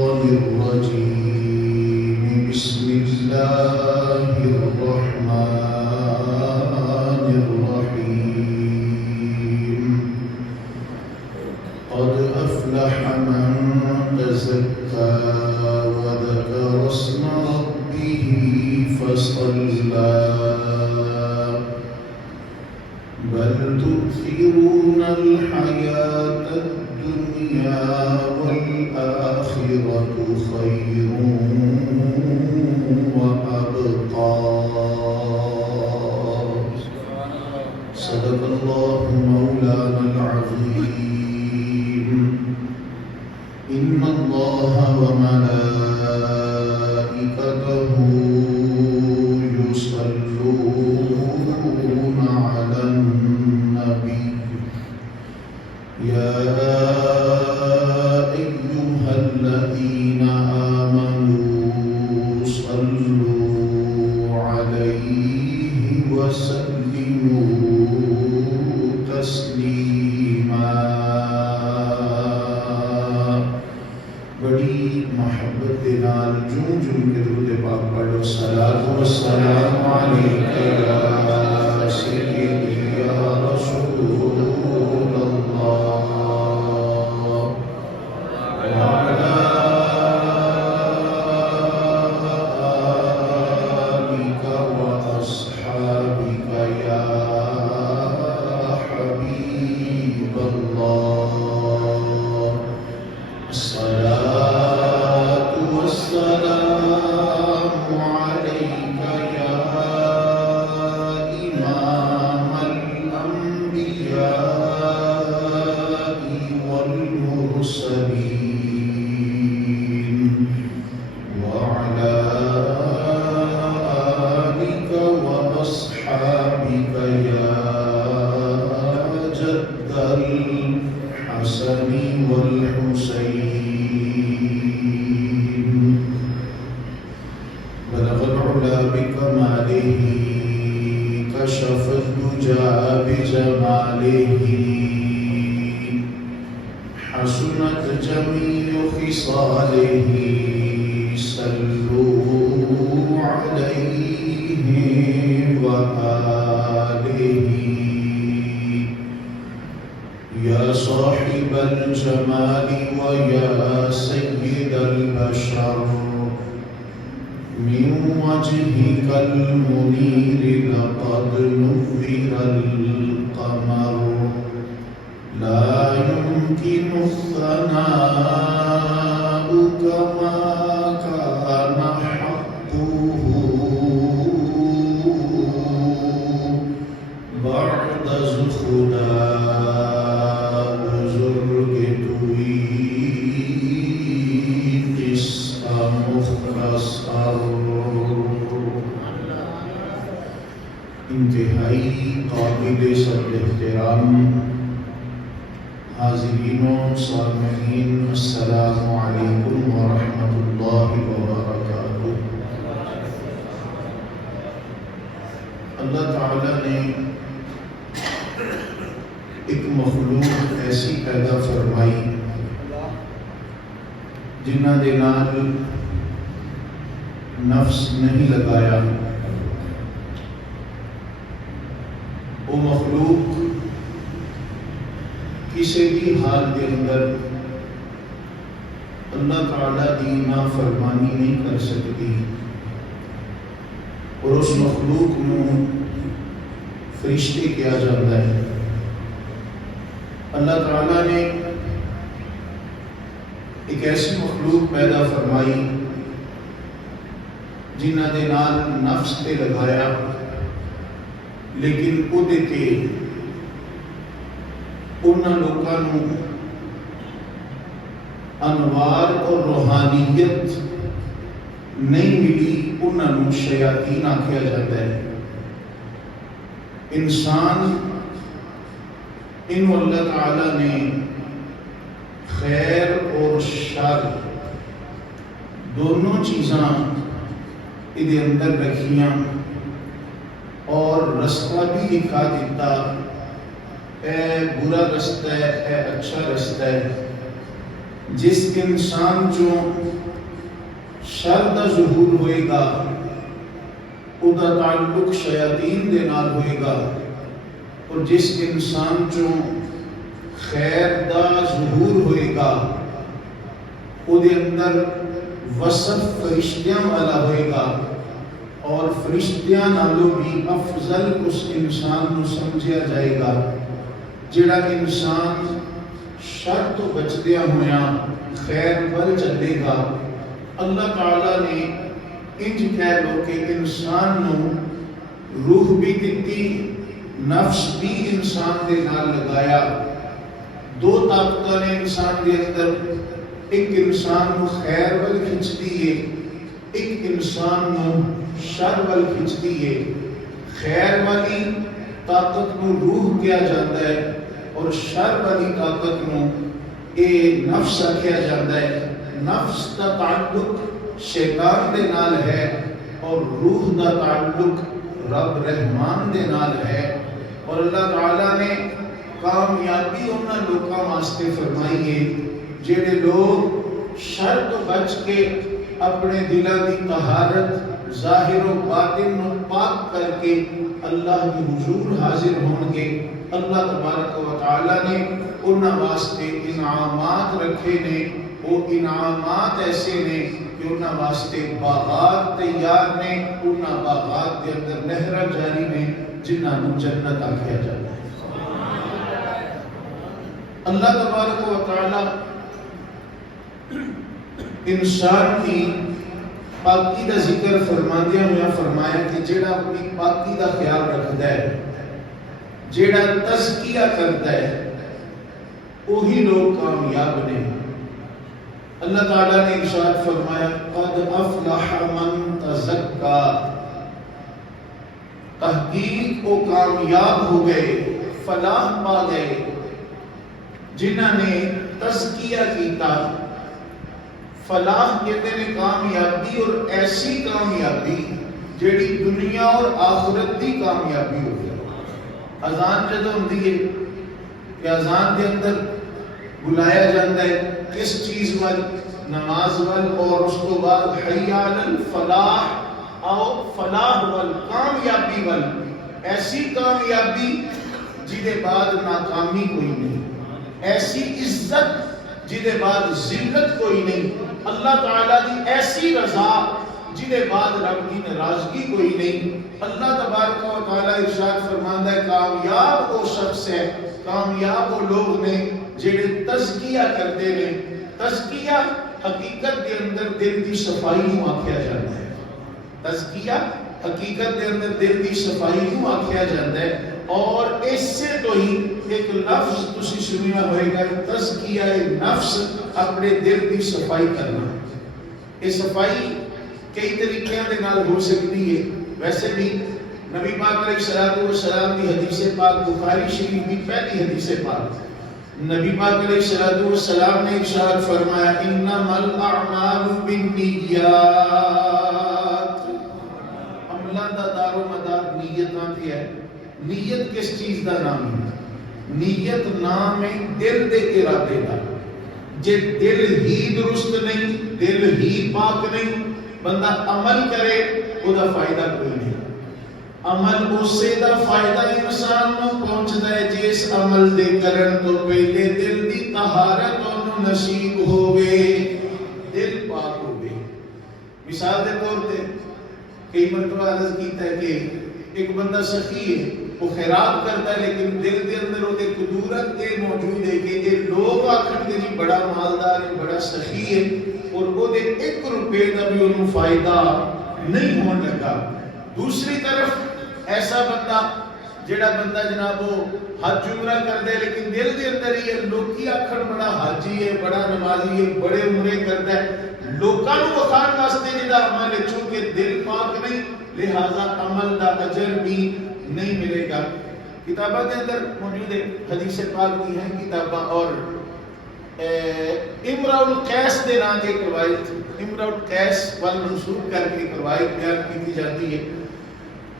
الشيطان الرجيم. بسم الله الرحمن الرحيم. قد أفلح من تزكى وذكر اسم ربه فصلى بل تؤثرون الحياة الدنيا والآخرة خير وأبقى. صدق الله مولانا العظيم. إن الله وملائكته يصلون على النبي يا أيها الذين آمنوا صلوا عليه وسلموا تسلیما. بڑی محبت کے نال جوں جوں کے درود پاک پڑھو. صلاۃ و السلام علیک یا سیدی یا رسول اللہ وعلی آلک و اصحابک یا حبیب اللہ. الصلاة والسلام عليك يا إمام الأنبياء والمرسلين وعلى آلك وأصحابك يا جد الحسن والحسين. بلغ العلا بكماله كشف الدجى بجماله حسنت جميع خصاله صلوا عليه وآله. يا صاحب الجمال ويا سيد البشر من وجهك المنير لقد نور القمر. لا يمكن الثناء كما كان حقه بعد الخدا بزرگ توی قصہ مختصر. انتہائی قابل صدر احترام حاضرین و سامعین، السلام علیکم ورحمۃ اللہ وبرکاتہ. اللہ تعالیٰ نے ایک مخلوق ایسی پیدا فرمائی جنہ دے نال نفس نہیں لگایا. وہ مخلوق کسی بھی حال کے اندر اللہ تعالیٰ کی نافرمانی نہیں کر سکتی، اور اس مخلوق کو فرشتے کیا جاتا ہے. اللہ تعالیٰ نے ایک ایسی مخلوق پیدا فرمائی جنہ دے نال نفس تے لگایا، لیکن اودے تے انہاں لوکاں نوں انوار اور روحانیت نہیں ملی، انہاں نوں شیاطین آکھیا جاتا ہے. انسان انہوں اللہ تعالیٰ نے خیر اور شر دونوں چیزاں ادھے اندر رکھیاں اور رستہ بھی دکھا دیتا. اے برا رستہ ہے، اے اچھا رستہ ہے. جس انسان چوں شر دا ظہور ہوئے گا او دا تعلق شیاطین دے نال ہوئے گا، اور جس انسان چوں خیر دا ظہور ہوئے گا او دے اندر وصف فرشتیاں والا ہوئے گا، اور فرشتیاں نالوں بھی افضل اس انسان نو سمجھیا جائے گا جڑا انسان شر تو بچدیا ہویا خیر ول چلے گا۔ اللہ تعالیٰ نے انج کہہ لو کہ انسان نو روح بھی دیتی، نفس بھی انسان دے نال لگایا، دو طاقتاں نے انسان دے اندر، ایک انسان نو خیر ول کھچتی ہے، ایک انسان نو شر ول کھچتی ہے۔ خیر والی طاقت نو روح کیا جاتا ہے، اور شر والی طاقت نو اے نفس آکھیا جاتا ہے۔ نفس دا تعلق شیطان دے نال ہے، اور روح دا تعلق رب رحمان دے نال ہے۔ اور اللہ تعالیٰ نے کامیابی انہاں لوکاں واسطے فرمائی ہے جڑے لوگ شر تو بچ کے اپنے دلاں دی طہارت ظاہر و باطن نو پاک کر کے اللہ کی حضور حاضر ہون گے۔ اللہ تبارک و تعالیٰ نے انہاں واسطے انعامات رکھے نے، وہ انعامات ایسے نے کہ انہاں واسطے باغات تیار نے، انہاں باغات کے اندر نہراں جاری نے جنہاں نو جنت آکھیا جاتا ہے۔ اللہ تبارک و تعالیٰ انسان کی پاکی دا ذکر فرماندیا ہوا فرمایا کہ جیڑا اپنی پاکی دا خیال رکھتا ہے، جیڑا تزکیہ کرتا ہے، وہی لوگ کامیاب نے۔ اللہ تعالیٰ نے ارشاد فرمایا قد افلح من تزکا، تحقیق وہ کامیاب ہو گئے، فلاح پا گئے جنہاں نے تزکیہ کیتا۔ فلاح کہتے ہیں کامیابی، اور ایسی کامیابی جیڑی دنیا اور آخرت دی کامیابی ہو گئی۔ اذان جدوں ہوندی ہے کہ اذان کے اندر بلایا جاتا ہے کس چیز وال؟ نماز وال، اور اس کو بعد حی علی الفلاح، آؤ فلاح وال، کامیابی وال۔ ایسی کامیابی جدے بعد ناکامی کوئی نہیں، ایسی عزت جدے بعد ذلت کوئی نہیں، اللہ تعالیٰ دی ایسی رضا جدے بعد رب کی ناراضگی کوئی نہیں۔ اللہ تبارک و تعالیٰ ارشاد فرماندا ہے کامیاب وہ شخص ہے، کامیاب وہ لوگ نے جڑے تزکیہ کرتے ہیں۔ تزکیہ حقیقت کے اندر دل کی صفائی کو آکھیا جاتا ہے۔ تزکیہ حقیقت کے اندر دل کی صفائی کو آکھیا جاتا ہے، اور اس سے تو ہی ایک لفظ تسی سنیا ہوئے گا تزکیہ نفس، اپنے دل کی صفائی کرنا۔ یہ صفائی کئی طریقے دے نال ہو سکتی ہے۔ ویسے بھی نبی پاک علیہ الصلوۃ والسلام کی حدیث پاک بخاری شریف کی پہلی حدیث پاک، نبی پاک علیہ الصلوۃ والسلام نے ارشاد فرمایا انما الاعمال بالنیات، عملاں دا دار و مدار نیتاں تے ہے۔ نیت کس چیز دا نام ہے؟ نیت نام ہے دل دے ارادے دا۔ جے دل ہی درست نہیں، دل ہی پاک نہیں، بندہ عمل کرے او دا فائدہ کوئی نہیں۔ عمل اسے دا فائدہ انسان نو پہنچدا ہے جس عمل دے کرن تو پہلے دل دی طہارت انہوں نصیب ہوئے، دل پاک ہوئے۔ مثال دے طور تے کئی مرتبہ عرض کیتا ہے کہ ایک بندہ سخی ہے، وہ خیرات کرتا ہے لیکن دل دے اندر وہ قدورت یہ موجود ہے کہ یہ لوگ آخر کے جی بڑا مالدار ہے، بڑا سخی ہے، اور وہ دے 1 روپے کا بھی انہوں فائدہ نہیں ہونے لگا۔ دوسری طرف ایسا بندہ جڑا بندہ جناب وہ حج عمرہ کر دے لیکن دل دے اندر ہی لوکی آخر بڑا حاجی ہے، بڑا نمازی ہے، بڑے عمرے کرتا ہے، لوکاں نوں وکھاؤن واسطے جدا عمل ہے، چونکہ دل پاک نہیں لہذا عمل دا اجر بھی نہیں ملے گا۔ کتابوں کے اندر موجود ہے، حدیث پاک کی ہیں کتاباں، اور امرؤ القیس دے نام کی روایت، امرؤ القیس والمنصور کر کے روایت بیان کی جاتی ہے۔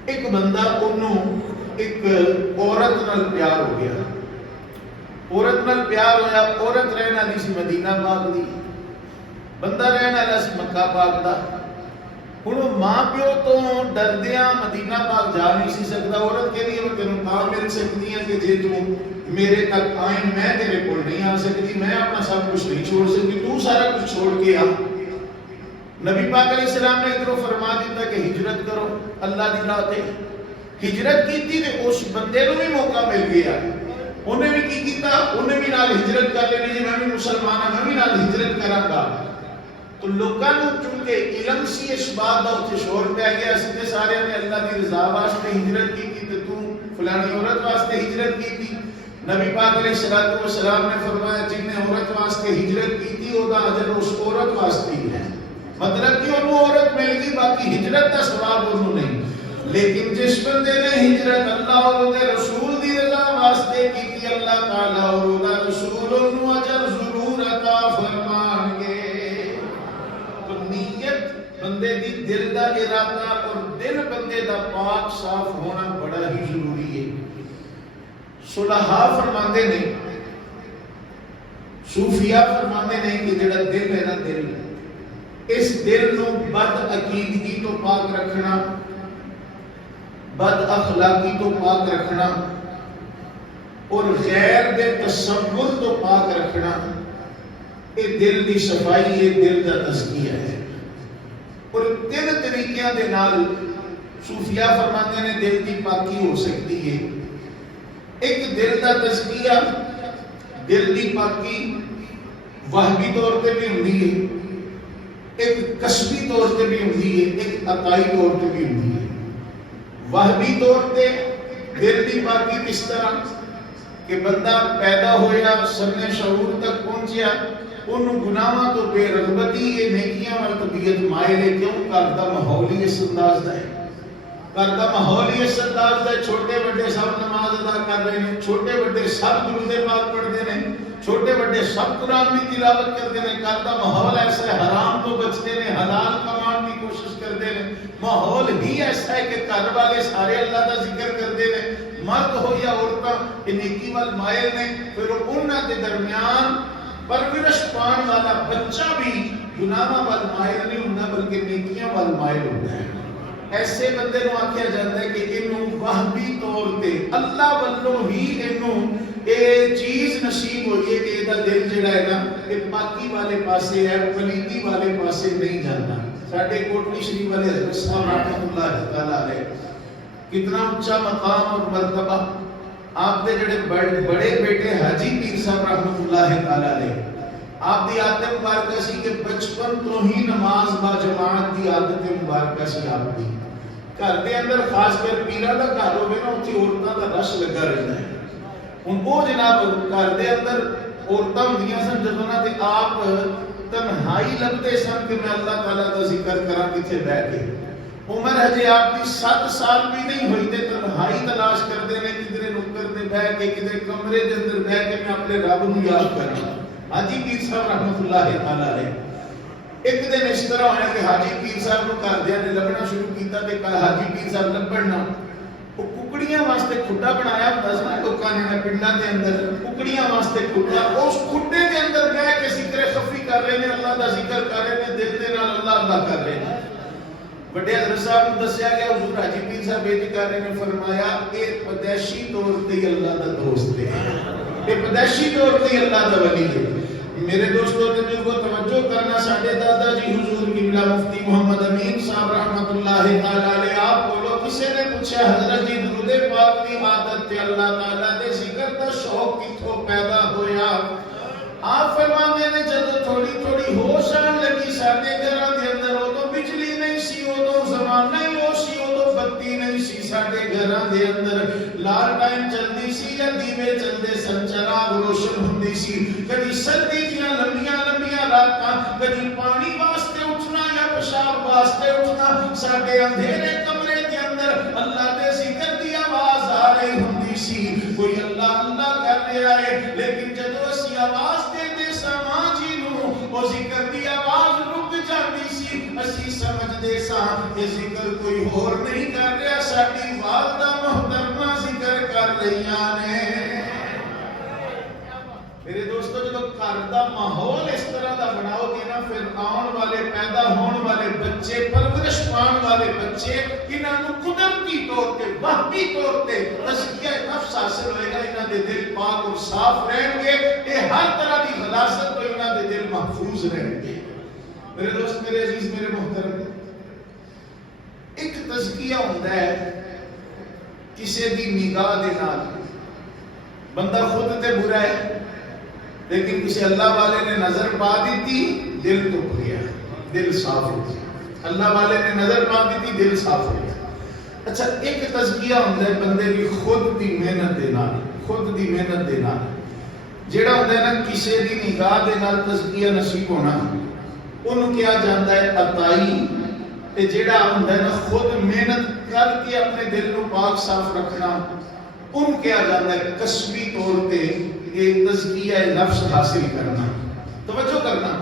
ایک بندہ انہوں ایک عورت نال پیار ہو گیا، عورت نال پیار ہویا، عورت رہن والی سی مدینہ پاک دی، بندہ رہن والا سی مکہ پاک دا۔ ہوں ماں پیو تو ڈردیاں مدینہ پاک جا نہیں سی سکتا، عورت کے لیے میں تینوں تا مل سکتی ہیں کہ جی تو میرے تک آئیں، میں تیرے کو نہیں آ سکتی، میں اپنا سب کچھ نہیں چھوڑ سکتی، تو سارا کچھ چھوڑ کے آ۔ نبی پاک علیہ السلام نے ادھروں فرما دیتا کہ ہجرت کرو اللہ دی راہ تے۔ ہجرت کی تے اس بندے کو بھی موقع مل گیا، انہیں بھی کی کیتا، انہیں بھی نال ہجرت کر لینی جی میں بھی مسلمان ہوں، میں بھی نال ہجرت کراں گا۔ تو لوگوں نے چونکہ علم سی اس بات دا اتنے شور پہ گیا، سیدھے سارے نے اللہ دی رضا واسطے ہجرت کی تے تو فلانی عورت واسطے ہجرت کی تھی۔ نبی پاک علیہ السلام نے فرمایا جن نے عورت واسطے ہجرت کی تھی وہ دا اجر اس عورت واسطے ہی ہے، مطلب کہ انہوں عورت مل گئی، باقی ہجرت کا ثواب انہوں نہیں۔ لیکن جس بندے نے ہجرت اللہ اور اس کے رسول دی رضا واسطے کی تھی، اللہ تعالیٰ اور اس کا رسول انہوں اجر ضرور عطا فرمان گے۔ تو نیت بندے دی دل دا ارادہ اور دل بندے دا پاک صاف ہونا بڑا ہی ضروری ہے۔ صلحاء فرماندے نے، صوفیاء فرماندے نے کہ جڑا دل ہے نا، دل اس دل نو بد عقیدگی تو پاک رکھنا، بد اخلاقی تو پاک رکھنا اور غیر دے تصور تو پاک رکھنا، یہ دل دی صفائی، یہ دل دا تزکیہ ہے۔ اور تین طریقیاں دے نال صوفیاء فرماندے نے دل دی پاکی ہو سکتی ہے۔ ایک دل دا تزکیہ، دل دی پاکی وہبی طور پہ بھی ہوندی ہے، ایک کسبی طور پہ بھی ہوندی ہے، ایک عقائی طور پہ بھی ہوندی ہے۔ وہبی طور پہ دل دی پاکی کس طرح کہ بندہ پیدا ہویا، سن شعور تک پہنچیا، انہوں گناہاں تو بے رغبتی، یہ نیکیاں اور طبیعت مائل ہے، کیوں؟ گھر دا ماحول ہی اس انداز دا ہے، گھر دا ماحول ہی اس انداز دا ہے، چھوٹے بڑے سب نماز ادا کر رہے ہیں، چھوٹے بڑے سب درود پاک پڑھتے ہیں، چھوٹے بڑے سب قرآن کی تلاوت کرتے ہیں، گھر دا ماحول ایسا ہے، حرام تو بچتے ہیں، حلال کمان کی کوشش کرتے ہیں، ماحول ہی ایسا ہے کہ گھر والے سارے اللہ کا ذکر کرتے ہیں، مرد ہو یا عورتاں نیکی وال مائل نے، پھر انہاں دے درمیان پرورش پان والا بچہ بھی گناہاں وال مائل نہیں ہوتا بلکہ نیکیاں وال مائل ہوتا ہے۔ ایسے بندے کو آکھیا جاتا ہے کہ انہوں وہبی طور پہ اللہ والوں ہی انہوں یہ چیز نصیب ہوئی ہے کہ یہ دل جڑا ہے نا یہ پاکی والے پاسے ہے، پلیتی والے پاسے نہیں جاتا۔ ساڈے کوٹلی شریف والے حضرت صاحب رحمۃ اللہ تعالیٰ علیہ کتنا اونچا مقام اور مرتبہ، آپ دے جڑے بڑے بیٹے حاجی پیر صاحب رحمۃ اللہ تعالیٰ علیہ، آپ دی عادت مبارکہ سی کہ بچپن تو ہی نماز با جماعت دی عادت مبارکہ سی آپ دی۔ گھر دے اندر خاص کر پیرا دا گھر ہوگی نا اتنی عورتوں کا رش لگا رہتا ہے۔ ان کو جناب گھر دے اندر عورتیں ہوندیاں سن جدوں نہ تے آپ تنہائی لگتے سن کہ میں اللہ تعالیٰ کا ذکر کراں کتنے بیٹھ کے۔ عمر ہجے آپ کی 7 سال بھی نہیں ہوئی تے تنہائی تلاش کرتے ہیں کدھر نکر تے بیٹھ کے کدھر کمرے دے اندر بیٹھ کے میں اپنے رب کو یاد کراں۔ حاجی پیر صاحب رحمۃ اللہ تعالیٰ علیہ ایک دن اس طرح ہویا کہ حاجی پیر صاحب کو گھردیاں نے لبنا شروع کیتا تے کہا حاجی پیر صاحب لبنا، وہ ککڑیاں واسطے کھڈا بنایا ہوندا سی نا لوکاں نے پنڈاں دے اندر، ککڑیاں واسطے کھڈا، اس کھڈے دے اندر بیٹھ کے ذکر خفی کر رہے ہیں، اللہ دا ذکر کر رہے ہیں، دل دے نال اللہ اللہ کر رہے ہیں۔ بڑے حضرت صاحب کو دسیا گیا حضور حاجی پیر صاحب بیٹکارے نے فرمایا یہ پدیشی طور تے اللہ دا دوست ہے، یہ پدیشی طور تے اللہ دا ولی ہے۔ میرے دوستوں نے کو توجہ کرنا، ساڈے دادا جی حضور قبلہ مفتی محمد امین صاحب رحمۃ اللہ تعالی علیہ آپ کو کسی نے پوچھا حضرت جی درود پاک کی عادت تے اللہ تعالی دے ذکر دا شوق کتھوں پیدا ہویا؟ آپ فرماندے نے جدوں تھوڑی تھوڑی ہوش آن لگی ساڈے گھراں دے اندر، اودوں بجلی نہیں سی، اودوں زمانہ ہی وہ سی، اودوں بتی نہیں سی ساڈے گھراں دے اندر، لالٹین چلدی سی یا دیوے چلدے سن، چراغ روشن ہوندی سی، کدی سردی دیاں لمبیاں لمبیاں راتاں، کدی پانی واسطے اٹھنا یا پیشاب واسطے اٹھنا، ساڈے اندھیرے کمرے دے اندر اللہ دے ذکر دی آواز آ رہی ہوندی سی، کوئی اللہ اللہ کر رہا ہے، لیکن جدوں اسی آواز دے ساں جی نوں او ذکر دی آواز رک جاندی سی، اسی سمجھدے ساں یہ ذکر کوئی ہور نہیں کر رہا، ساڈی والدہ محترمہ ذکر کر رہیاں نے۔ گھر دا ماحول اس طرح دا بناؤ گے نا، پھر آن والے پیدا ہون والے بچے، پرورش پان والے بچے، انہاں نوں قدرتی طور تے وحبی طور تے تزکیہ نفس حاصل ہوئے گا، انہاں دے دل پاک اور صاف رہیں گے، یہ ہر طرح کی غلاظت تو انہاں دے دل محفوظ رہیں گے۔ میرے دوست، میرے عزیز، میرے محترم، ایک تزکیہ ہوندا ہے کسی دی نگاہ دے نال، بندہ خود تے برا ہے لیکن کسی اللہ والے نے نظر پا دیتی، دل تو گیا، دل صاف ہو گیا، اللہ والے نے نظر پا دیتی، دل صاف ہو گیا۔ اچھا، ایک تزکیہ ہوندا ہے بندے دی خود دی محنت دے نال، خود دی محنت دے نال، جیڑا ہوندا ہے نا کسی دی نگاہ دے نال تزکیہ نصیب ہونا، انہوں کیا جاندا ہے عطائی، تے جیڑا ہوندا ہے نا خود محنت کر کے اپنے دل کو پاک صاف رکھنا، ان کیا جاندا ہے کسبی طور تے یہ تزکیہ نفس حاصل کرنا۔ توجہ کرنا،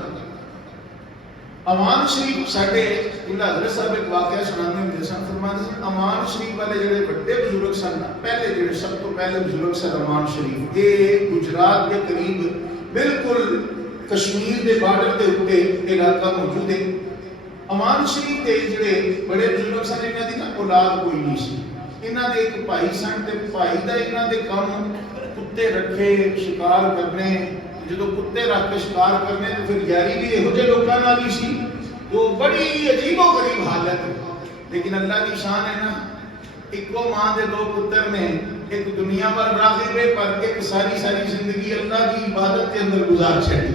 امان شریف ساڈے حضرت صاحب ایک واقعہ سنانے میں سن، فرماتے ہیں امان شریف والے جڑے بڑے بزرگ سن، پہلے جڑے سب تو پہلے بزرگ سن امان شریف، یہ گجرات کے قریب بالکل کشمیر دے بارڈر دے اوپر علاقہ موجود ہے۔ امان شریف دے جڑے بڑے بزرگ سن، انہاں دی اولاد کوئی نہیں سی، انہاں دے ایک بھائی سن تے بھائی دا انہاں دے کام کتے رکھے شکار کرنے، جدو کتے رکھ کے شکار کرنے تو پھر یاری بھی یہو جے لوکاں نال ہی سی، تو بڑی عجیب و غریب حالت، لیکن اللہ کی شان ہے نا، ایکو ماں دے دو پتر نے، ایک دنیا پر راغب ہے پر ایک ساری زندگی اللہ کی عبادت کے اندر گزار چھڑی۔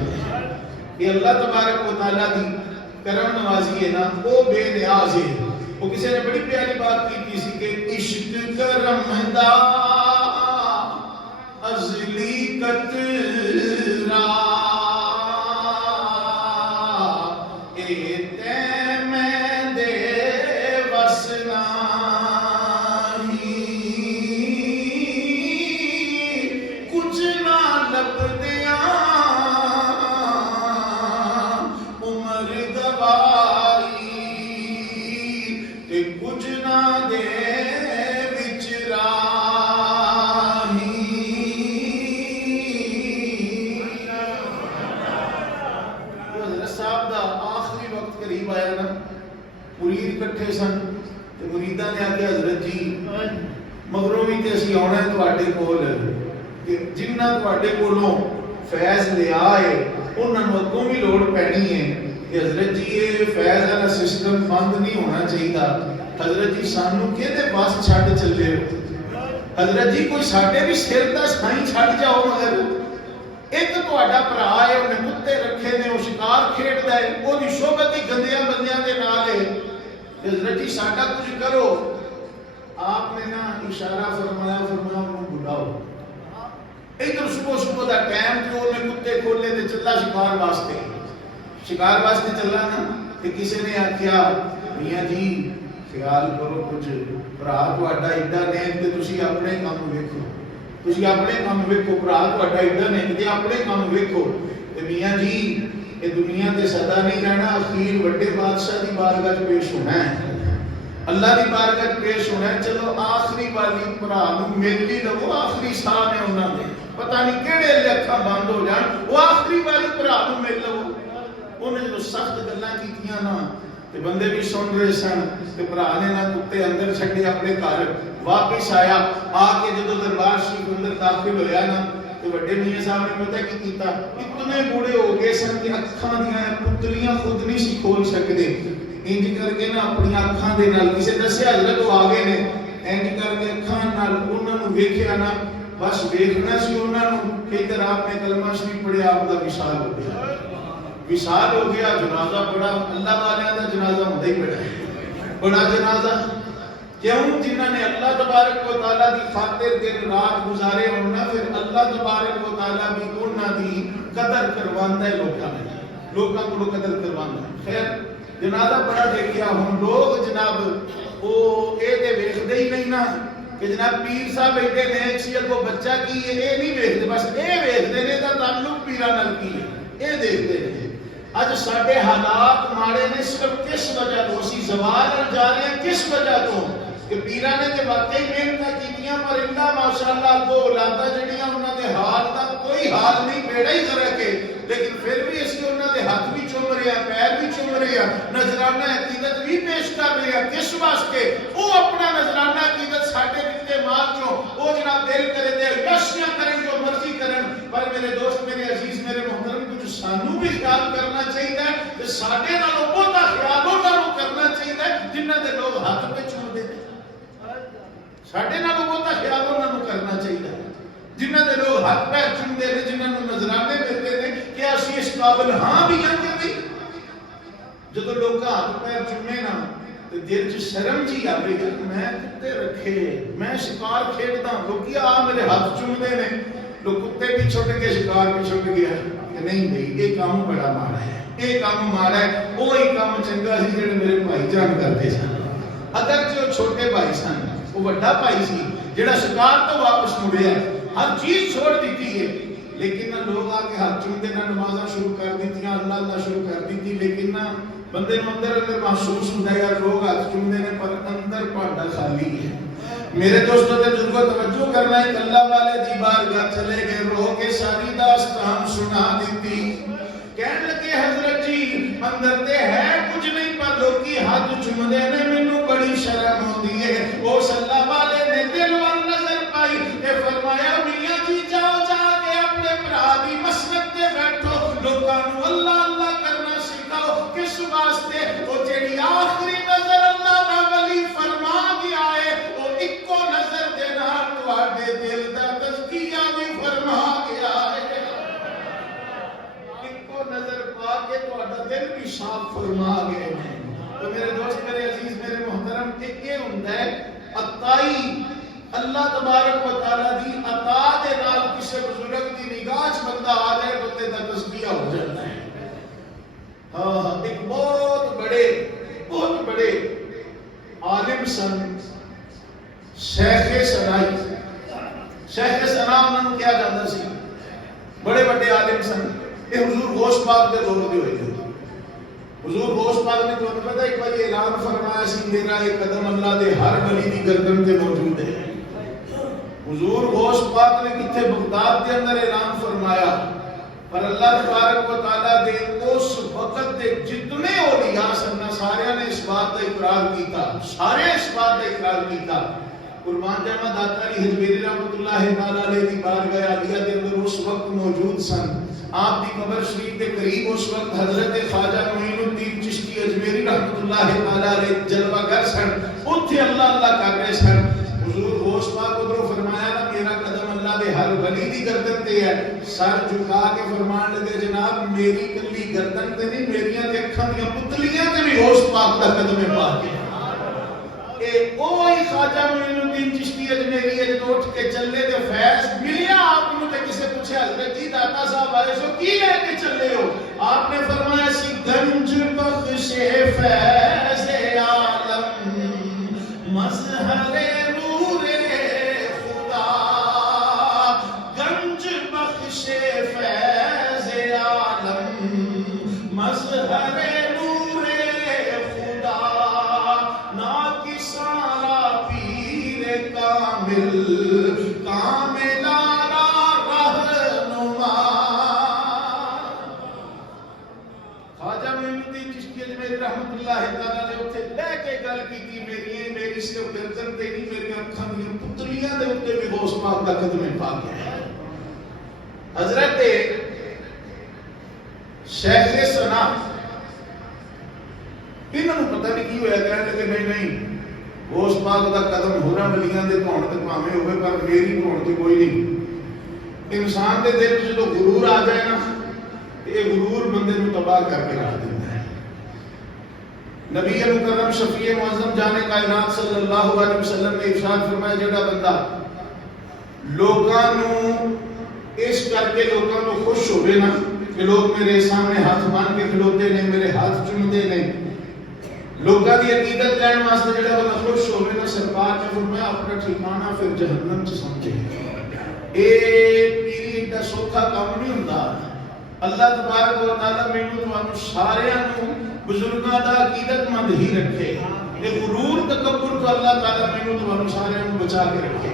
یہ اللہ تبارک و تعالیٰ دی کرم نوازی ہے نا، وہ بے نیاز ہے۔ وہ کسی نے بڑی پیاری بات کی سی کہ عشق کرم دا ازلی قطرہ اے تے میں دے وسناہی، کچھ نہ لب دیاں عمر گوائی، تے کچھ نہ دے کٹھے سن تے مریداں نے آکھیا حضرت جی مغروں بھی تے اسی آنا ہے تواڈے کول، کہ جنہ تواڈے کولوں فیض لیا ہے انہاں نوں اگوں بھی لوڑ پینی ہے کہ حضرت جی یہ فیض والا سسٹم بند نہیں ہونا چاہیے، حضرت جی سانوں کہدے پاس چھڈ چلے ہو، حضرت جی کوئی ساڈے بھی سر دا سائیں چھڈ جاؤ، مگر ایک تواڈا بھرا ہے انہیں کتے رکھے نے، وہ شکار کھیڈدا ہے، وہ دی صحبت ہی گندیاں بندیاں دے نال ہے، حضرت جی ساڈا کچھ کرو۔ آپ نے نا اشارہ فرمایا انہوں بلاؤ، ادھر صبح دا ٹائم جو انہیں کتے کھولے تے چلا شکار واسطے چلا نا، تے کسی نے آکھیا میاں جی خیال کرو کچھ بھرا تہاڈا ایڈا نیک تے تسی اپنے کام ویکھو، بھرا تہاڈا ایڈا نیک تے اپنے کام ویکھو، تے میاں جی یہ دنیا تے سدا نہیں رہنا، اخیر بڑے بادشاہ دی بارگاہ پیش ہونا ہے، اللہ دی بارگاہ پیش ہونا ہے، چلو آخری والی بھرا نوں مل ہی لو، آخری ساہ نے انہاں دے پتہ نہیں کیڑے اکھاں بند ہو جان، وہ آخری والی بھرا نوں مل لو۔ انہیں جو سخت گلاں کیتیاں نا تے بندے بھی سن رہے سن، تے بھرا نے نا کتے اندر چھڈے اپنے گھر، واپس آیا، آ کے جدوں دربار شریف اندر داخل ہویا نا تے بڑے میاں صاحب نے پتہ کی کیتا، اتنے بوڑھے ہو گئے سن کہ اکھاں دیاں پتلیاں خود نہیں سی کھول سکدے، انج کر کے نا اپنی اکھاں دے نال کسے دسیا حضرت وہ آ گئے نے، انج کر کے اکھاں نال انہاں نوں ویکھیا نا، بس ویکھنا سی انہاں نوں کہ ادھر آپ نے کلمہ شریف پڑھیا، آپ دا وصال ہو گیا، جنازہ بڑا اللہ والیاں دا جنازہ ہوندا ہی بڑا جنازہ، کیوں جنہاں نے اللہ تبارک و تعالیٰ دی خاطر دن رات گزارے ہونا، پھر اللہ تبارک و تعالیٰ بھی انہاں دی قدر کرواندا ہے، لوکاں کو قدر کرواندا ہے۔ خیر جنازہ بڑا دیکھیا، ہن لوگ جناب او اے تے ویکھدے ہی نہیں نا کہ جناب پیر صاحب ایڈے نیک سی، اگوں بچہ کی اے نہیں ویکھدے، بس اے ویکھدے نے دا تعلق پیراں نال کی ہے، اے دیکھدے نے۔ اج ساڈے حالات ماڑے نے صرف کس وجہ تو اسی زوال جا رہے ہیں، کس وجہ تو کہ پیراں نے تے واقعی محنت کیتیاں، پر انہاں ماشاءاللہ دو اولاداں جڑیاں انہاں دے حال دا کوئی حال نہیں، بیڑا ہی غرق ہے، لیکن پھر بھی اسی انہوں نے ہاتھ بھی چوم رہے ہیں، پیر بھی چوم رہے ہیں، نذرانہ عقیدت بھی پیش کر رہے ہیں۔ کس واسطے؟ وہ اپنا نذرانہ عقیدت ساڈے دتے مال چوں وہ جناب دل کرے دے یشیاں کریں جو مرضی کریں، پر میرے دوست، میرے عزیز، میرے محترم، کچھ سانو بھی خیال کرنا چاہیے کہ ساڈے نالوں بہتا خیال انہاں کرنا چاہیے جنہاں دے لوگ ہاتھ پہ چوم دے۔ ساڈے نالوں بہتا خیال انہاں کرنا چاہیے جنہاں دے لوگ ہاتھ پیر چوم دے، جنہاں نوں نذرانے ملتے ہیں کہ اسی اس قابل ہاں بھی ہیں کہ نہیں۔ جدوں لوگ ہاتھ پیر چومے نا تے دل چ شرم جی آوے گا کہ میں کتے رکھے، میں شکار کھیڈدا، لوکی آ میرے ہاتھ چومدے نے، لوگ کتے بھی چھٹ گئے، شکار بھی چھٹ گیا کہ نہیں بھائی یہ کام بڑا ماڑا ہے، یہ کام ماڑا ہے۔ وہی کام چنگا سی جڑے میرے بھائی جان کرتے سن، اگرچہ وہ چھوٹے بھائی سن، وہ بڑا بھائی سی جڑا شکار تو واپس مڑیا، ہر چیز چھوڑ دیتی ہے، لیکن نہ لوگ آ کے ہاتھ چومتے، نہ نمازاں شروع کر دیتی، اللہ اللہ شروع کر دیتی، لیکن نہ بندے نو اندر اندر محسوس ہوتا ہے یار لوگ ہاتھ چومتے ہیں پر اندر پاڈا خالی ہے۔ میرے دوستوں تے بزرگوں توجہ کرنا ہے، اللہ والے دی بارگاہ چلے گئے، رو کے ساری داستان سنا دیتی، کہنے لگے حضرت جی اندر تے ہے کچھ نہیں پر لوکی ہاتھ چومدے نے، مینوں بڑی شرم ہوندی ہے۔ اس اللہ والے نے دل وال نظر پائی تے فرمایا میاں جی جاؤ جا کے اپنے بھرا دی مسجد تے بیٹھو، لوکاں نوں اللہ اللہ کرنا سکھاؤ۔ کس واسطے؟ وہ جڑی آخری نظر اللہ دا ولی فرما گیا ہے وہ اکو نظر دے نال تواڈے دل دا تزکیہ بھی فرما گیا ہے، اکو نظر پا کے تواڈا دل بھی صاف فرما گئے ہیں۔ تو میرے دوست، میرے عزیز، میرے محترم، یہ ہوندا ہے عطائی اللہ تبارک و تعالی دی عطا دے نال کسے بزرگ دی نگاہ چ بندہ آ جائے بندے دا تزکیہ ہو جاتا ہے۔ ہاں ایک بہت بڑے عالم سن شیخ سنائی، شیخ سنا انہوں نے کیا جاتا سی، بڑے بڑے عالم سن۔ یہ حضور غوث پاک دے دور دے ہوئے تھے۔ حضور غوث پاک نے تو پتہ ایک بار اعلان فرمایا سی میرا ایک قدم اللہ دے ہر ولی دی گردن تے موجود ہے۔ حضور غوث پاک نے کتنے بغداد کے اندر اعلان فرمایا، پر اللہ تبارک و تعالیٰ دے اس وقت دے جتنے اولیاء سن سارے نے اس بات کا اقرار کیتا، سارے اس بات کا اقرار کیتا۔ قربان جاوا داتا علی حجویری رحمۃ اللہ تعالی علیہ دی بارگاہ عالیہ دے اندر اس وقت موجود سن۔ آپ دی قبر شریف کے قریب اس وقت حضرت خواجہ معین الدین چشتی اجمیری رحمۃ اللہ تعالی علیہ جلوہ گر سن، اوتھے اللہ اللہ کر رہے سن۔ حضور غوث پاک ادھروں فرمایا نا میرا قدم اللہ دے ہر ولی دی گردن تے ہے، سر جھکا کے فرمان لگے جناب میری کلی گردن تے نہیں، میریاں تے اکھاں دیاں پتلیاں تے بھی غوث پاک دا قدم پاک ہے۔ اے اوہی خواجہ معین الدین چشتی اجمیری ہے جدوں اٹھ کے چلے تے فیض ملیا آپ نوں تے کسے پوچھا حضرت جی داتا صاحب آئے سو کی لے کے چلے ہو؟ آپ نے فرمایا سی گنج بخش فیض عالم مظہر نور خدا، گنج بخش فیض عالم مظہر نور خدا، ناکسارا پیر کامل کاملارا رہنما۔ خواجہ معین الدین چشتی اجمیری رحمۃ اللہ تعالی نے اتنے لے کے گل کی میری صرف گردن تے نہیں میری اکھاں دی پتلیاں دے اوتے بھی غوث پاک دا قدم پاک ہے۔ حضرت شیخ سنا انہوں نے پتہ نہیں کی ہویا، کہنے لگے نہیں غوث پاک دا قدم ہوراں ولیاں دے دھون تے پاویں ہوئے پر میری دھون تے کوئی نہیں۔ انسان دے دل وچ جدوں غرور آ جائے نا یہ غرور بندے نو تباہ کر کے رکھ دیتا ہے۔ نبی مکرم شفیع معظم جان کائنات صلی اللہ علیہ وسلم نے ارشاد فرمایا جڑا بندہ لوکاں نو اس کر کے لوکاں نو خوش ہوئے نا کہ لوگ میرے سامنے ہاتھ بان کے کھلوتے نے، میرے ہاتھ چومتے نے، لوکاں دی عقیدت لین واسطے جڑا بندہ خوش ہوئے نا، سرکار نے فرمایا اپنا ٹھکانہ پھر جہنم چ سمجھے۔ اے پیری دا سوکھا کام نہیں ہوندا۔ اللہ تبارک و تعالی مینوں تانوں سارے نوں بزرگاں دا عقیدت مند ہی رکھے، یہ غرور تکبر تو اللہ تعالی مینوں تانوں سارے نوں بچا کے رکھے۔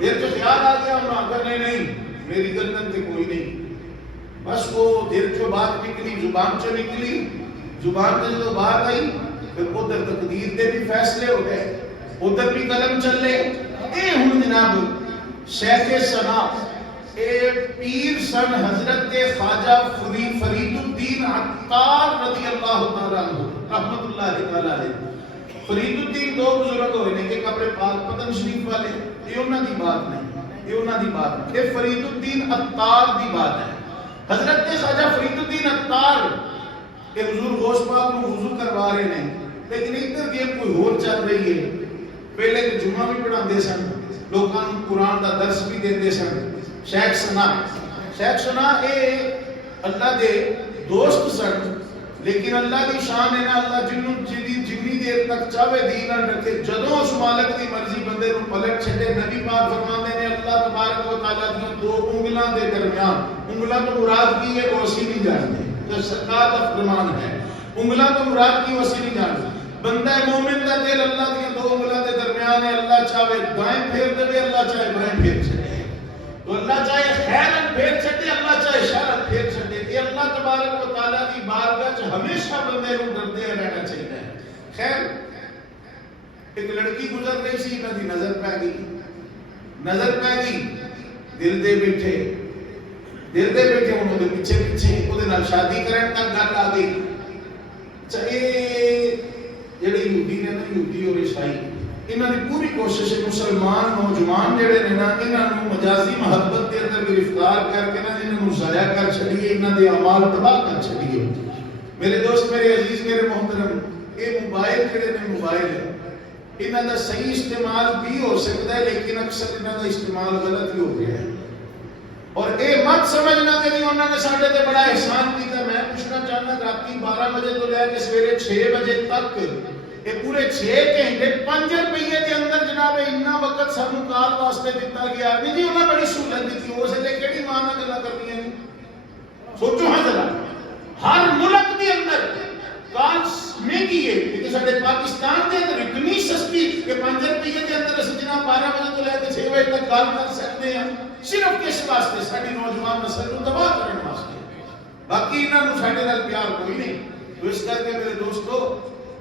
دیر تو خیال آ گیا ہم آگر نہیں میری گردن تے کوئی نہیں، بس وہ دل چو بات نکلی، زبان چو نکلی، زبان سے جو بات آئی پھر ادھر تقدیر دے بھی فیصلے ہو گئے، ادھر بھی قلم چلے۔ اے ہن جناب شیخ ثنا اے پیر سن حضرت خواجہ فرید الدین عطار رضی اللہ تعالیٰ عنہ رحمت اللہ تعالیٰ علیہ۔ فرید الدین دو بزرگ ہوئے نے، ایک اپنے پاک پتن شریف والے، یہ انہاں دی بات نہیں، یہ انہاں دی بات نہیں، یہ فرید الدین عطار دی بات ہے۔ حضرت خواجہ فرید الدین عطار کہ حضور غوث پاک کو وضو کروا رہے ہیں، لیکن ادھر گیم کوئی اور چل رہی ہے۔ پہلے تو جمعہ بھی پڑھاندے سن، لوگاں قرآن دا درس بھی دیندے سن۔ شیخ سنا اے اللہ دے دوست سن، لیکن اللہ کی شان ہے نا، اللہ جنی دیر تک چاہے دین نہ رکھے، جدوں اس مالک دی مرضی بندے نو پلٹ چھڈے۔ نبی پاک فرماندے نے اللہ تبارک و تعالیٰ دی دو انگلاں دے درمیان، انگلاں تو مراد کی ہے وہ اسی نہیں جانتے، جو سرکار کا فرمان ہے، انگلاں تو مراد کی وہ اسی نہیں جانتے۔ بندہ مومن دا دل اللہ دی دو انگلاں دے درمیان ہے، اللہ چاہے دائیں پھیر دے، اللہ چاہے بائیں پھیر چھڈے، تو اللہ چاہے خیرن پھیر چھڈے، اللہ چاہے شرن پھیر چھڈے۔ یہ اللہ تبارک و تعالیٰ کی بارگاہ چ ہمیشہ بندے کو ڈردے رہنا چاہیے۔ خیر ایک لڑکی گزر رہی سی، انہاں دی نظر پہ گئی، دل دے بیٹھے انہوں دے پیچھے وہ دے نال شادی کرن تک گل آ گئی۔ چاہے جڑے یہودی نے نا، یہودی اور عیسائی، انہاں دی پوری کوشش ہے مسلمان نوجوان جڑے نے نا، انہاں نو مجازی محبت دے اندر گرفتار کر کے نا انہاں نو ضائع کر چھڑیے، انہاں دے اعمال تباہ کر چھڑیے۔ میرے دوست، میرے عزیز، میرے محترم، یہ موبائل جڑے نے، موبائل ہے، انہاں دا صحیح استعمال بھی ہو سکتا ہے، لیکن اکثر انہاں دا استعمال غلط ہی ہو گیا ہے۔ اور اے مت سمجھنا کہ انہوں نے ساڈے تے بڑا احسان کیتا۔ میں پوچھنا چاہنا رات 12 بجے تو لے کے سویرے 6 بجے تک یہ پورے 6 گھنٹے 5 روپیے کے اندر جناب اتنا وقت سانو کال واسطے دیتا گیا۔ نہیں جی انہوں نے بڑی سہولت دی تھی، اس لیے کہڑی ماں نال گلاں کرنی ہیں؟ سوچو ہاں ذرا، ہر ملک کے اندر کال مہنگی ہے، لیکن سارے پاکستان کے اندر اتنی سستی کہ 5 روپیے کے اندر اسی جناب 12 بجے تو لے کے 6 بجے تک کال کر سکتے ہیں، صرف کس واسطے؟ ساری نوجوان نسل کو تباہ کرنے واسطے۔ باقی انہوں نے سارے نال پیار کوئی نہیں۔ تو اس کر کے میرے دوستو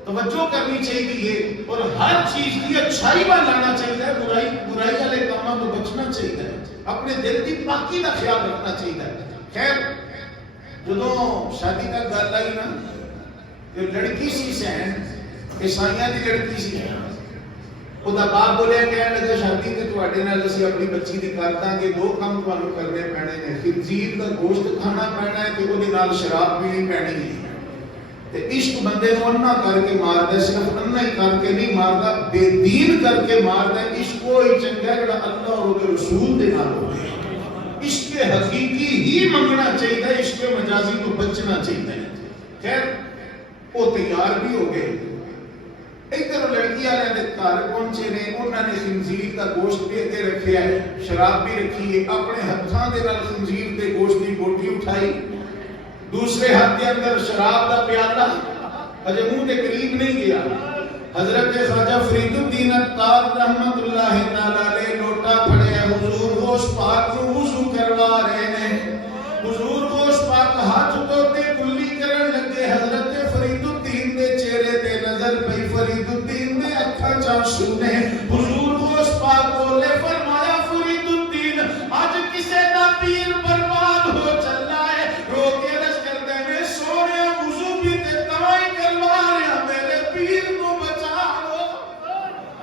توجہ کرنی چاہیے اور ہر چیز کی اچھائی پر لانا چاہیے، برائی والے کاموں کو بچنا چاہیے، اپنے دل کی پاکی کا خیال رکھنا چاہیے۔ خیر جدوں شادی تک گل آئی نا، جو لڑکی سی سین عیسائیاں دی لڑکی سی، وہ باپ بولے کہنے لگا شادی تے تواڈے نال اسی اپنی بچی دی کر داں گے، دو کام تانوں کرنے پینے نے، خنزیر دا گوشت کھانا پینا ہے تے اودے نال شراب پینی پینی ہے۔ تے عشق بندے نوں انا کر کے ماردا، صرف انا ہی کر کے نہیں ماردا، بے دین کر کے ماردا۔ عشق وہی چنگا ہے جڑا اللہ اور اودے رسول دے نال ہوے۔ عشق حقیقی ہی منگنا چاہیے، عشق مجازی تو بچنا چاہیے۔ خیر وہ تیار بھی ہو گئے، ادھر لڑکی والے نے گھر پہنچے نے، انہوں نے خنزیر کا گوشت بھی اگے رکھا ہے، شراب بھی رکھی ہے، اپنے ہاتھوں کے نال خنزیر کے گوشت کی بوٹی اٹھائی، دوسرے ہاتھ کے اندر شراب کا پیالہ، اجے منہ کے قریب نہیں گیا۔ حضرت خواجہ فرید الدین عطار رحمت اللہ تعالی علیہ لوٹا پھڑے، حضور غوث پاک کو وضو کروا رہے ہیں، حضور غوث پاک ہاتھ دھوتے کلی کرن لگے، حضرت فرید الدین دے چہرے تے نظر پئی، فرید الدین دے اکھاں چ آنسو نے، حضور غوث پاک بولے، فرمایا فرید الدین اج کسے دا پیر برباد ہو چلا ہے، رو کے عرض کردے نے سونے وضو بھی تے تائی کروا رہا، میرے پیر کو بچا لو۔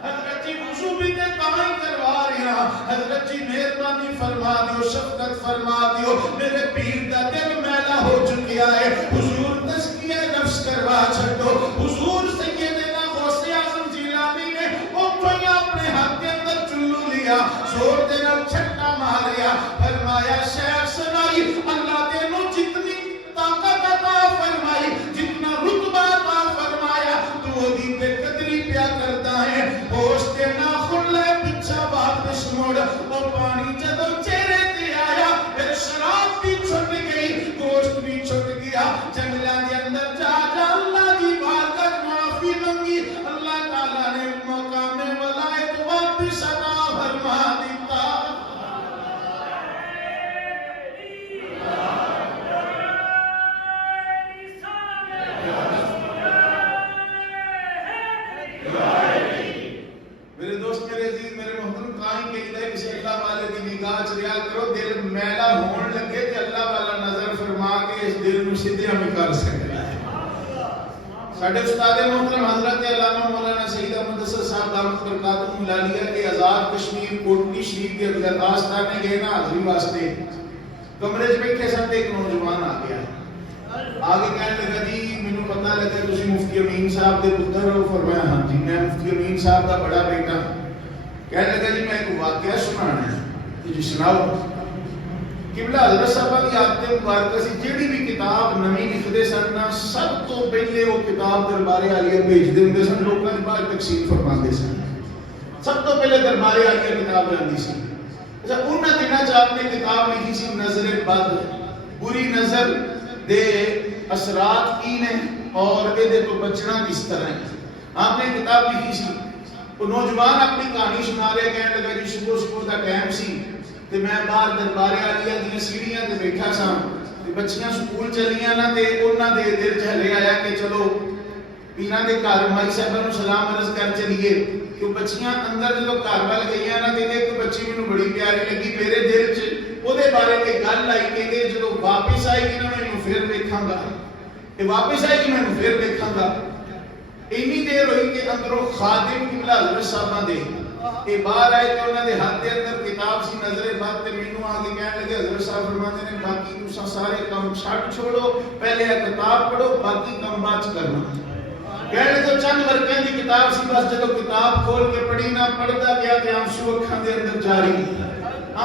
حضرت جی وضو بھی تے تائی کروا رہا، حضرت جی مہربانی فرما دیو، شفقت فرما دیو، میرے پیر دا دل میلا ہو چکیا ہے، حضور تزکیہ نفس کروا چھڈو۔ حضور سیدنا غوث اعظم جیلانی نے اوتھے اپنے ہاتھ کے اندر چلو لیا، زور دے نال چھٹا ماریا، فرمایا شیخ سنائی اللہ دے نو جتنی طاقت عطا فرمائی، جتنا رتبہ عطا فرمایا، تو دی بے قدری پیا کرتا ہے، ہوش تے ناخن لے پیچھے واپس مڑ، او پانی جدوں چہرے تے آیا، پھر شراب بھی چھٹ گئی، گوشت بھی چھٹ گیا، جنگلاں دے اندر جا اللہ دی بات چ رہا کرو، دل میلا ہون لگے تے اللہ والا نظر فرما کے اس دل نو سیدھا بھی کر سکتا ہے۔ ساڈے استاد محترم حضرت علامہ مولانا سید احمد حسن صاحب دامت برکاتہ العالیہ کے آزاد کشمیر کوٹلی شریف کے اندر آستانے گئے نا حاضری واسطے، کمرے چ بیٹھے سن تے ایک نوجوان آ گیا، آگے کہنے لگا جی مینوں پتہ لگا تسی مفتی امین صاحب دے پتر ہو۔ فرمایا ہاں جی میں مفتی امین صاحب دا بڑا بیٹا۔ کہنے لگا جی میں ایک واقعہ سنانا ہے۔ جی سناؤ۔ قبلہ حضرت صاحب کی عادت مبارکہ سی جیڑی بھی کتاب نویں لکھدے سن نا سب تو پہلے وہ کتاب دربار عالیہ بھیج دے ہوندے سن، لوکاں دے باہر تقسیم فرماندے سن۔ سب تو پہلے دربار عالیہ کتاب جاندی سی۔ اچھا انہاں دناں چ آپ نے کتاب لکھی سی نظر بد، بری نظر دے اثرات کی نے اور دے تو بچنا کس طرح ہے۔ آپ نے کتاب لکھی سی۔ وہ نوجوان اپنی کہانی سنا رہے، کہنے لگا جی صبح دا ٹائم سی تے میں باہر دربار عالیہ دی سیڑھیاں تے بیٹھا سا تے بچیاں سکول چلیاں نا تے انہاں دے دل چ ہلے آیا کہ چلو پیراں دے گھر مائی صاحبہ نوں سلام عرض کر چلیے۔ کہ بچیاں اندر جدوں گھر ول گئیاں نا تے ایک بچی مینوں بڑی پیاری لگی، میرے دل چ او دے بارے تے گل آئی کہ جدوں واپس آئے گی نا مینوں پھر ویکھاں گا، تے واپس آئے گی مینوں پھر ویکھاں گا۔ اینی دیر ہوئی کہ اندروں خادم قبلہ حضرت صاحبہ دے اے باہر آئے کہ انہاں دے ہاتھ دے اندر کتاب سی نظر بد، تے مینوں آ کے کہنے لگے حضرت صاحب فرماتے نے باقی تساں سارے کام چھڈ چھوڑو، پہلے یہ کتاب پڑھو، باقی کام بعد چ کرنا۔ کہنے لگے چند ورقے دی کتاب سی، بس جدوں کتاب کھول کے پڑھی نہ پڑھدا گیا تے آنسو اکھاں دے اندر جاری،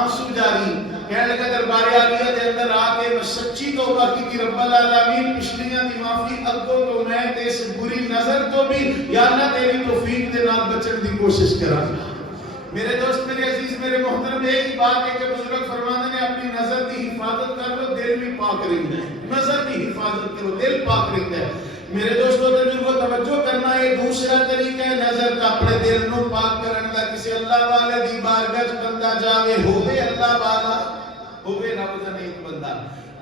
آنسو جاری۔ کہنے لگا دربار عالیہ دے اندر آ کے میں سچی توبہ کی رب العالمین پچھلیاں دی معافی، اگوں تو میں تے اس بری نظر تو بھی یا اللہ تیری توفیق دے نال بچن دی کوشش کراں۔ میرے دوست میرے عزیز میرے محترم، ایک بات ہے کہ بزرگ فرماتے ہیں اپنی نظر دی حفاظت کر لو دل بھی پاک رہتا ہے۔ نظر دی حفاظت کرو دل پاک رہتا ہے۔ میرے دوستوں تجربہ توجہ کرنا ہے، دوسرا طریقہ ہے نظر کا اپنے دل نو پاک کرن دا۔ کسی اللہ والے دی بارگاہ وچ بندہ جاوے، ہوے اللہ والا، ہوے رب دا نیک بندہ،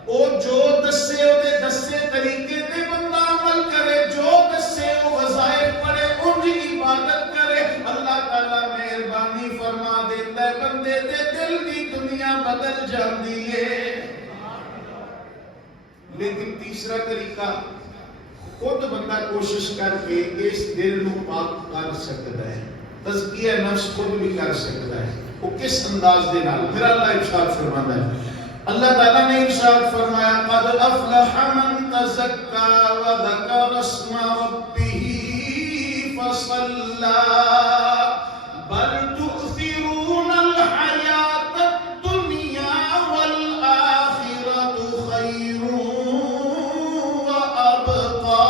او جو دسے او دے دسے طریقے تے بندہ عمل کرے، جو دسے او وظائف پڑھے، ان دی عبادت کرے، اللہ تعالی مہربانی فرما دیتا ہے، بندے دے دل دی دنیا بدل جاندی ہے۔ لیکن تیسرا طریقہ خود بندہ کوشش کر کے اس دل نو پاک کر سکتا ہے، تزکیہ نفس خود بھی کر سکتا ہے۔ وہ کس انداز دے نال؟ پھر اللہ ارشاد فرماتا ہے، اللہ تعالیٰ نے ارشاد فرمایا قد افلح من تزکا وذکر اسم ربہ فصلی بل تؤثرون الحیاۃ الدنیا والآخرۃ خیر وابقا۔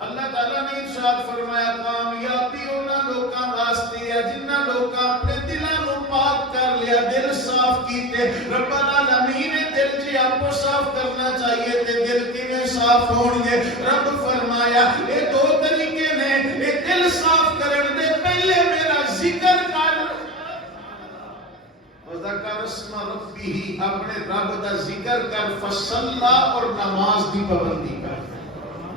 اللہ تعالیٰ نے ارشاد فرمایا کامیابی انہاں لوکاں واسطے ہے جنہاں لوکاں اپنے دلاں نو پاک کر لیا، دل صاف کیتے۔ رب العالمین نے دل جی آپ کو صاف کرنا چاہیے تے دل کیویں صاف ہون گے؟ رب فرمایا اے دو طریقے نے، اے دل صاف کرن دے پہلے میرا ذکر کر، وذکر اسم ربہ، اپنے رب دا ذکر کر، فصلی اور نماز دی پابندی کر،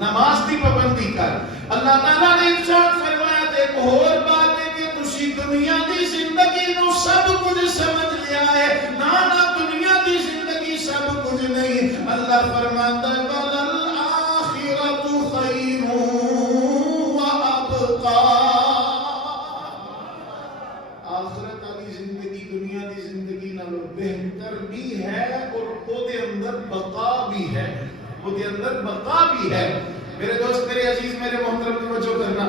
نماز دی پابندی کر۔ اللہ تعالیٰ نے ارشاد فرمایا تے ایک اور بات ہے کہ تسی دنیا دی زندگی نو سب کچھ سمجھ لیا ہے، نہ دنیا دی زندگی سب کچھ نہیں۔ اللہ فرماتا ہے وَلَلْآخِرَةُ خَيْرٌ وَأَبْقَى، آخرت والی زندگی دنیا دی زندگی نالوں بہتر بھی ہے اور وہ دے اندر بقا بھی ہے، وہ دے اندر بقا بھی ہے۔ میرے دوست میرے عزیز میرے محترم توجہ کرنا،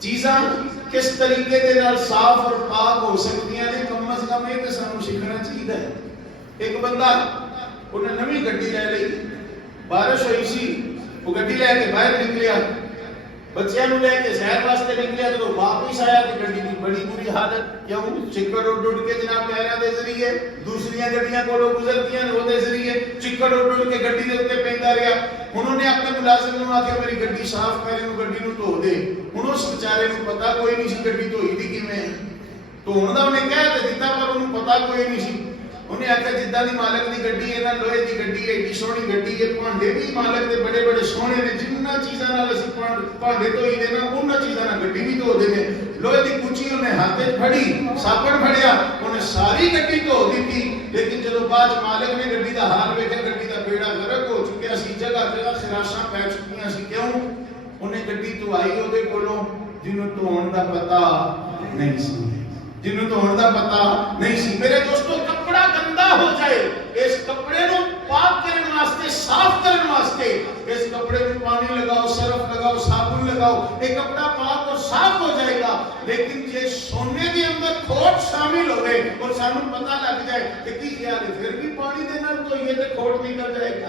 چیزاں کس طریقے دے نال صاف اور پاک ہو سکتی ہیں، کم از کم یہ تے سانوں سیکھنا چاہیے۔ ایک بندہ انہیں نویں گڈی لے لئی، بارش ہوئی سی، وہ گڈی لے کے باہر نکلیا، بچیاں نوں لے کے سیر واسطے نکلیا، جب واپس آیا تو گڈی دی بڑی بری حالت، کیوں؟ چکڑ اڑ اڑ کے جناب ٹائراں دے ذریعے دوسریاں گڈیاں کولوں گزرتیاں وہ دے ذریعے چکڑ اڑ اڑ کے گڈی دے اوتے پیندا رہیا۔ انہوں نے اپنے ملازم نوں آکھیا میری گڈی صاف کر، اینوں گڈی نوں دھو دے۔ ہن اس بیچارے نوں پتہ کوئی نہیں سی گڈی دھوئی دی کیویں، تو ہن دا انہیں کہہ تے دتا پر انہوں پتہ کوئی نہیں سی۔ انہیں آخیا جدہ دی مالک دی گڈی ہے نا لوہے دی گڈی ہے ایڈی سونی گڈی ہے بھانڈے بھی مالک دے بڑے بڑے سونے نے جنہ چیزاں نال اسی بھانڈے دھوئی دے نا انہاں چیزاں نال گڈی بھی دھو دے نے لوہے دی کچی انہیں ہاتھ وچ پھڑی ساپڑ پھڑیا انہیں ساری گڈی دھو دتی لیکن جدوں بعد مالک نے گڈی دا حال ویکھیا گڈی دا بیڑا غرق ہو چکیا سی جگہ جگہ خراشاں پی چکیاں سی کیوں انہیں گڈی دھوائی اودے کولوں جنوں دھون دا پتہ نہیں سی جنہوں تو ہونے دا پتا نہیں سی میرے دوستو کپڑا گندا ہو جائے اس کپڑے نو پاک کرنے واسطے صاف کرنے واسطے اس کپڑے میں پانی لگاؤ سرف لگاؤ صابن لگاؤ یہ کپڑا پاک اور صاف ہو جائے گا لیکن یہ سونے کے اندر کھوٹ شامل ہوئے اور سانو پتہ لگ جائے کہ کی خیال ہے پھر بھی پانی دینا تو یہ کھوٹ نکل جائے گا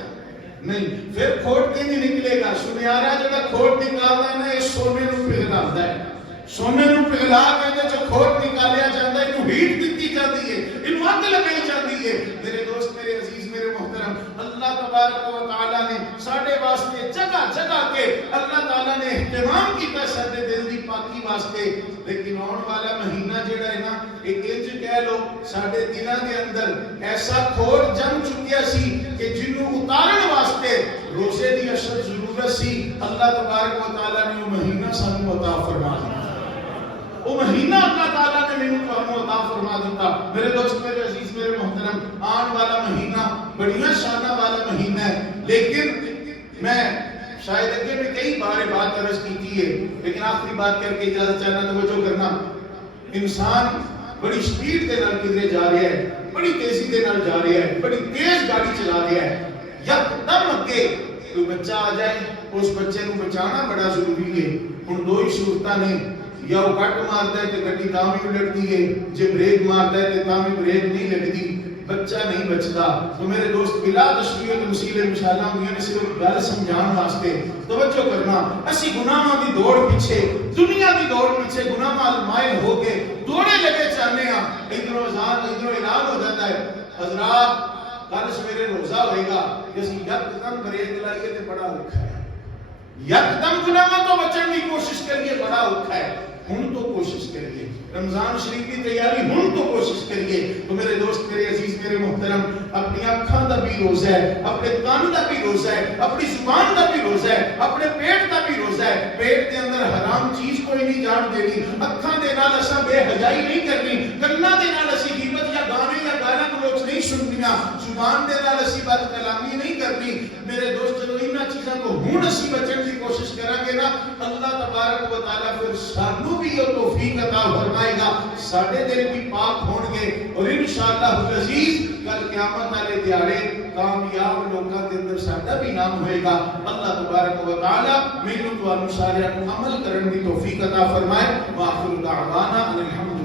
نہیں پھر کھوٹ کے نہیں نکلے گا سنیارا جڑا کھوٹ نکالنا ہے نا یہ سونے نو پگھلاتا ہے سونے نو پگھلا کے جو کھوٹ نکالیا جاتا ہے انہوں ہیٹ دیتی جاتی ہے انہوں اگ لگائی جاتی ہے میرے دوست میرے عزیز میرے محترم اللہ تبارک و تعالیٰ نے ساڑھے واسطے جگہ جگہ کے اللہ تعالیٰ نے اہتمام کیتا ساڑھے دل دی پاکی واسطے لیکن آن والا مہینہ جڑا ہے نا ایک انج کہہ لو ساڑھے دنوں کے اندر ایسا کھوٹ جم چکیا سی کہ جنہوں اتارن واسطے روزے دی اشد ضرورت سی اللہ تبارک و تعالیٰ نے وہ مہینہ سانو عطا فرما دیا وہ مہینہ اللہ تعالیٰ نے میں تو ہمیں عطا فرما دیتا میرے دوست میرے عزیز میرے محترم آن والا مہینہ بڑیاں شانہ والا مہینہ ہے لیکن میں شاید اگے میں کئی بار بات عرض کی ہے لیکن آخری بات کر کے اجازت چاہنا توجہ کرنا انسان بڑی سپیڈ دے نال کدھر جا رہا ہے بڑی تیزی دے نال جا رہا ہے بڑی تیز گاڑی چلا رہا ہے یکدم اگے کوئی بچہ آ جائے اس بچے کو بچانا بڑا ضروری ہے ہن دو ہی صورتاں نے یا وہ کٹ مارتا ہے تو گڈی تاں بھی الٹتی ہے جے بریک مارتا ہے تو تاں بھی بریک نہیں لگتی بچہ نہیں بچتا تو میرے دوست بلا تشبیہ تمثیل انشاءاللہ میں نے صرف گل سمجھان واسطے توجہ کرنا اسی گناہاں دی دوڑ پیچھے دنیا دی دوڑ پیچھے گناہ مال مائل ہو کے دوڑے لگے چاہنے ہاں ادھروں اذان ادھروں اعلان ہو جاتا ہے حضرات کل سویرے روزہ ہوئے گا کہ اسی یکدم بریک لائیے تے بڑا اوکھا ہے یکدم گناہاں تو بچن کی کوشش کریے بڑا اوکھا ہے ہن تو کوشش کریے رمضان شریف کی تیاری ہن تو کوشش کریے تو میرے دوست میرے عزیز میرے محترم اپنی آنکھاں دا بھی روزہ ہے اپنے کان دا بھی روزہ ہے اپنی زبان دا بھی روزہ ہے اپنے پیٹ دا بھی روزہ ہے پیٹ دے اندر حرام چیز کوئی نہیں جان دینی اکھاں دے نال اساں بے حیائی نہیں کرنی کناں دے نال اسی غیبت یا گانے یا گانا گلوچ نہیں سننیاں زبان دے نال اسی بد کلامی نہیں کرنی میرے دوست جدوں انہاں چیزاں کو ہن اسی بچن دی کوشش کریں گے نا اللہ تبارک و تعالی پھر سانو بھی یہ توفیق عطا فرمائے گا ساڈے دل بھی پاک ہون گے اور انشاءاللہ العزیز کل قیامت والے دیہاڑے کامیاب لوکاں دے اندر ساڈا بھی نام ہوئے گا اللہ تبارک و تعالی مینوں تانوں سارے عمل کرن دی توفیق عطا فرمائے واخر دعوانا الحمد